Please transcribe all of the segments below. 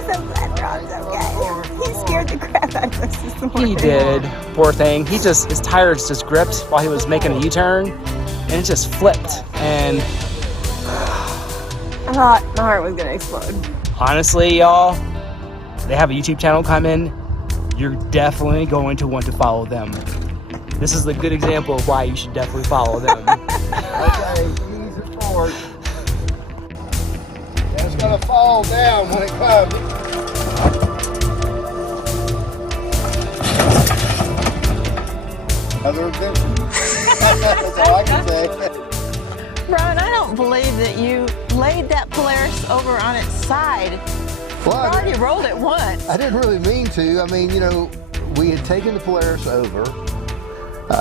so glad Rob's okay. He scared the crap out of us this morning. He did, poor thing. He just, his tires just gripped while he was making a U-turn, and it just flipped. And I thought my heart was gonna explode. honestly, y'all, they have a YouTube channel coming. You're definitely going to want to follow them. This is a good example of why you should definitely follow them. Okay, ease it forward. And it's gonna fall down when it comes. Other attention. That's all I can say. Ron, I don't believe that you laid that Polaris over on its side. Well, You already rolled it once. I didn't really mean to. I mean, you know, we had taken the Polaris over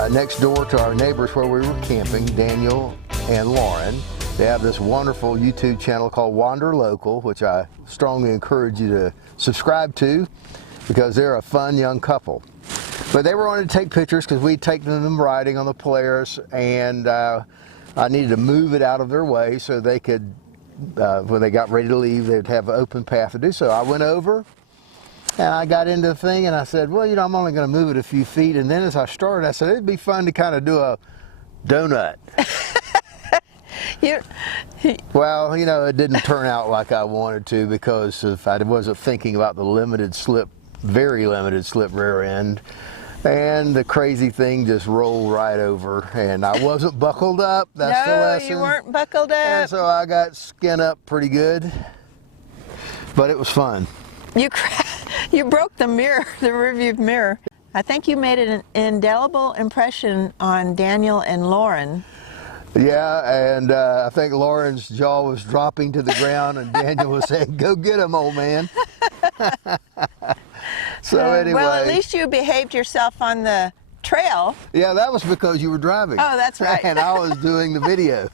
next door to our neighbors where we were camping, Daniel and Lauren. They have this wonderful YouTube channel called Wander Local, which I strongly encourage you to subscribe to because they're a fun young couple. But they were wanting to take pictures because we'd taken them riding on the Polaris, and I needed to move it out of their way so they could, when they got ready to leave, they'd have an open path to do so. I went over and I got into the thing and I said, well, you know, I'm only going to move it a few feet. And then as I started, I said, it'd be fun to kind of do a donut. Well, you know, it didn't turn out like I wanted to because if I wasn't thinking about the limited slip, very limited slip rear end. And the crazy thing just rolled right over, and I wasn't buckled up. That's the lesson. No, you weren't buckled up. And so I got skin up pretty good, but it was fun. You broke the mirror, the rearview mirror. I think you made an indelible impression on Daniel and Lauren. Yeah, and I think Lauren's jaw was dropping to the ground, and Daniel was saying, "Go get him, old man." So anyway. Well, at least you behaved yourself on the trail. Yeah, that was because you were driving. Oh, that's right. And I was doing the video.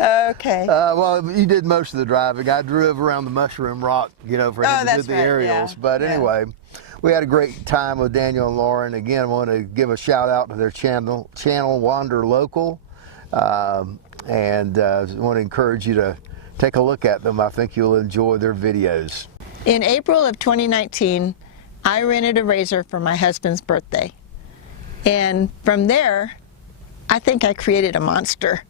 Okay. Well, you did most of the driving. I drove around the Mushroom Rock, you know, for him to do the aerials. Yeah. But anyway, we had a great time with Daniel and Lauren. Again, I want to give a shout out to their channel Wander Local. And want to encourage you to take a look at them. I think you'll enjoy their videos. In April of 2019, I rented a RZR for my husband's birthday. And from there, I think I created a monster.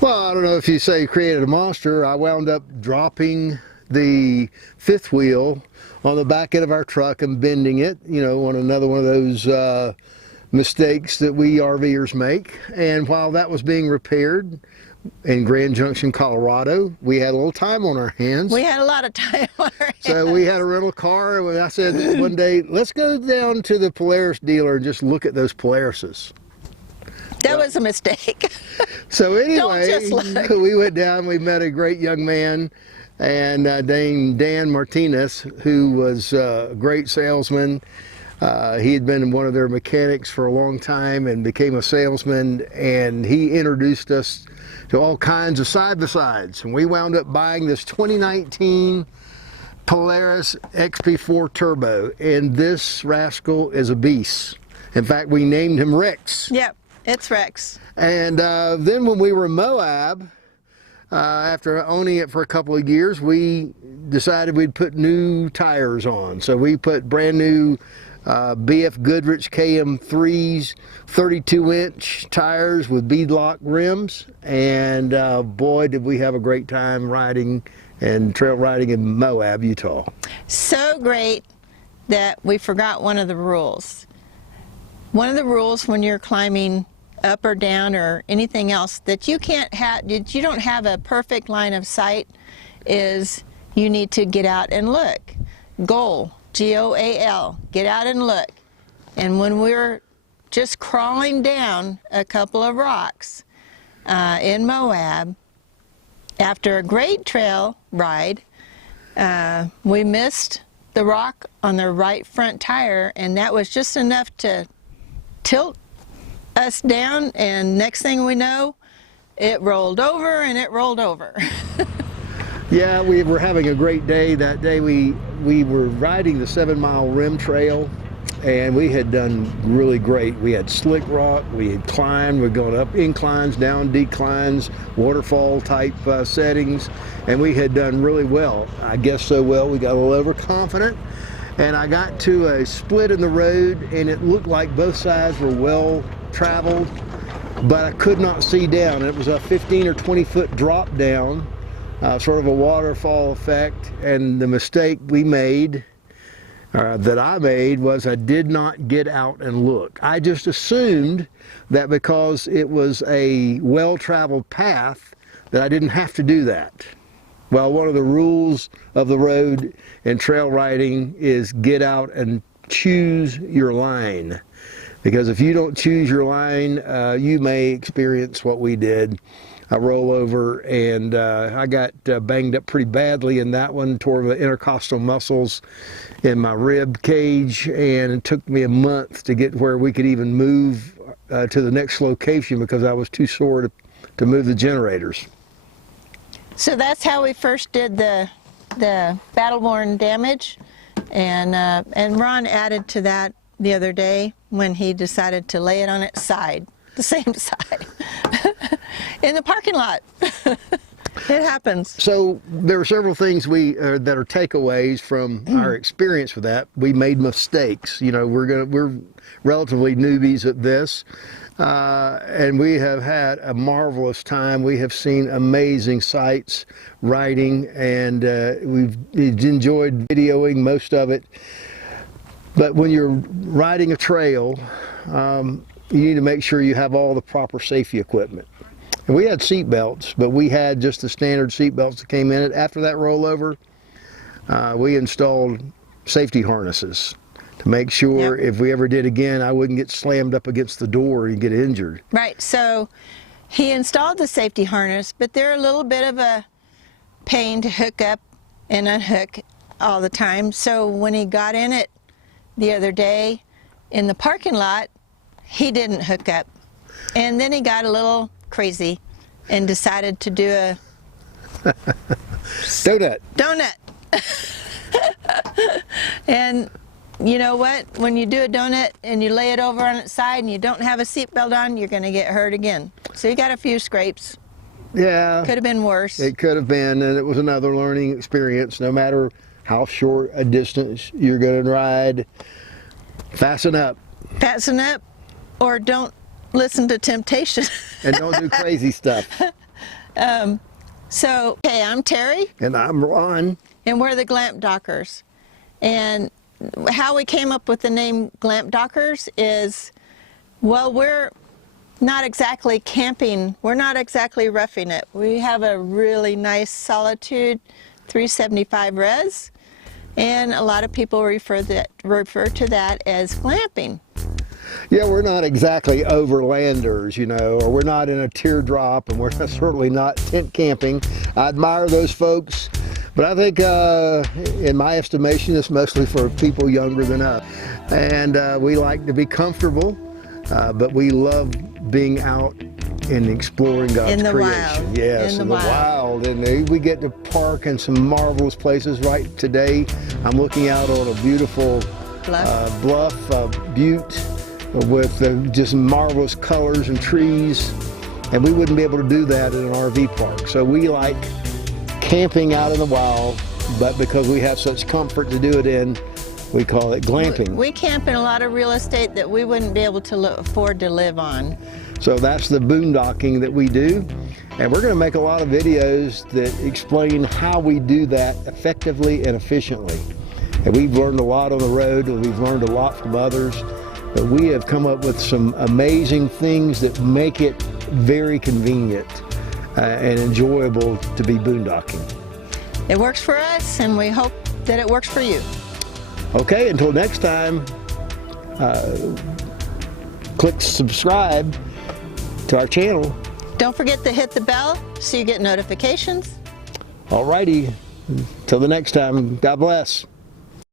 Well, I don't know if you say created a monster. I wound up dropping the fifth wheel on the back end of our truck and bending it, you know, on another one of those mistakes that we RVers make. And while that was being repaired in Grand Junction, Colorado, we had a little time on our hands. We had a lot of time on our hands. So we had a rental car, and I said one day, let's go down to the Polaris dealer and just look at those Polarises. That was a mistake. So anyway, Don't just look. We went down, we met a great young man, and named Dan Martinez, who was a great salesman. He had been one of their mechanics for a long time and became a salesman, and he introduced us to all kinds of side-by-sides. And we wound up buying this 2019 Polaris XP4 Turbo, and this rascal is a beast. In fact, we named him Rex. Yep, it's Rex. And then when we were in Moab, after owning it for a couple of years, we decided we'd put new tires on. So we put brand new BF Goodrich KM3s, 32-inch tires with beadlock rims, and boy, did we have a great time riding and trail riding in Moab, Utah. So great that we forgot one of the rules. One of the rules when you're climbing up or down or anything else that you can't have, you don't have a perfect line of sight, is you need to get out and look. Goal. G-O-A-L, get out and look. And when we're just crawling down a couple of rocks in Moab, after a great trail ride, we missed the rock on the right front tire, and that was just enough to tilt us down, and next thing we know, it rolled over and it rolled over. Yeah, we were having a great day. That day we were riding the 7-mile rim trail, and we had done really great. We had slick rock, we had climbed, we'd gone up inclines, down declines, waterfall type settings, and we had done really well. I guess so well we got a little overconfident, and I got to a split in the road, and it looked like both sides were well traveled, but I could not see down. It was a 15 or 20 foot drop down, sort of a waterfall effect, and the mistake we made, that I made, was I did not get out and look. I just assumed that because it was a well-traveled path that I didn't have to do that. Well, one of the rules of the road and trail riding is get out and choose your line. Because if you don't choose your line, you may experience what we did, a rollover, and I got banged up pretty badly in that one, tore the intercostal muscles in my rib cage, and it took me a month to get where we could even move to the next location because I was too sore to move the generators. So that's how we first did the battle-worn damage, and Ron added to that the other day when he decided to lay it on its side, the same side, in the parking lot. It happens. So there are several things that are takeaways from our experience with that. We made mistakes. You know, we're relatively newbies at this, and we have had a marvelous time. We have seen amazing sights riding, and we've enjoyed videoing most of it. But when you're riding a trail, you need to make sure you have all the proper safety equipment. And we had seat belts, but we had just the standard seat belts that came in it. After that rollover, we installed safety harnesses to make sure if we ever did again, I wouldn't get slammed up against the door and get injured. Right, so he installed the safety harness, but they're a little bit of a pain to hook up and unhook all the time. So when he got in it the other day in the parking lot, he didn't hook up. And then he got a little crazy and decided to do a donut. And you know what? When you do a donut and you lay it over on its side and you don't have a seatbelt on, you're going to get hurt again. So you got a few scrapes. Yeah. Could have been worse. It could have been, and it was another learning experience. No matter how short a distance you're going to ride, fasten up. Fasten up, or don't listen to temptation. And don't do crazy stuff. So, hey, I'm Terry. And I'm Ron. And we're the Glamp Dockers. And how we came up with the name Glamp Dockers is, well, we're not exactly camping. We're not exactly roughing it. We have a really nice Solitude 375 res, and a lot of people refer to that as glamping. Yeah, we're not exactly overlanders, you know, or we're not in a teardrop, and we're certainly not tent camping. I admire those folks, but I think, in my estimation, it's mostly for people younger than us. And we like to be comfortable, but we love being out and exploring God's creation. Wild. Yes, in the wild. And we get to park in some marvelous places. Right today, I'm looking out on a beautiful butte with just marvelous colors and trees, and we wouldn't be able to do that in an RV park. So we like camping out in the wild, but because we have such comfort to do it in, we call it glamping. We camp in a lot of real estate that we wouldn't be able to afford to live on. So that's the boondocking that we do, and we're going to make a lot of videos that explain how we do that effectively and efficiently. And we've learned a lot on the road, and we've learned a lot from others. But we have come up with some amazing things that make it very convenient and enjoyable to be boondocking. It works for us, and we hope that it works for you. Okay, until next time, click subscribe to our channel. Don't forget to hit the bell so you get notifications. Alrighty, until the next time, God bless.